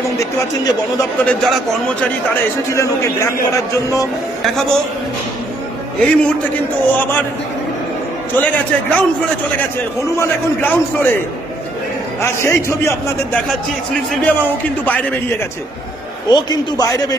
এবং দেখতে পাচ্ছেন যে বন দপ্তরের যারা কর্মচারী তারা এসেছিলেন ওকে গ্র্যাব করার জন্য। দেখাবো এই মুহূর্তে কিন্তু ও আবার চলে গেছে, গ্রাউন্ড ফ্লোরে চলে গেছে। হনুমান এখন গ্রাউন্ড ফ্লোরে, আর সেই ছবি আপনাদের দেখাচ্ছি এক্সক্লুসিভলি। এবং ও কিন্তু বাইরে বেরিয়ে গেছে, ও কিন্তু বাইরে বেরিয়ে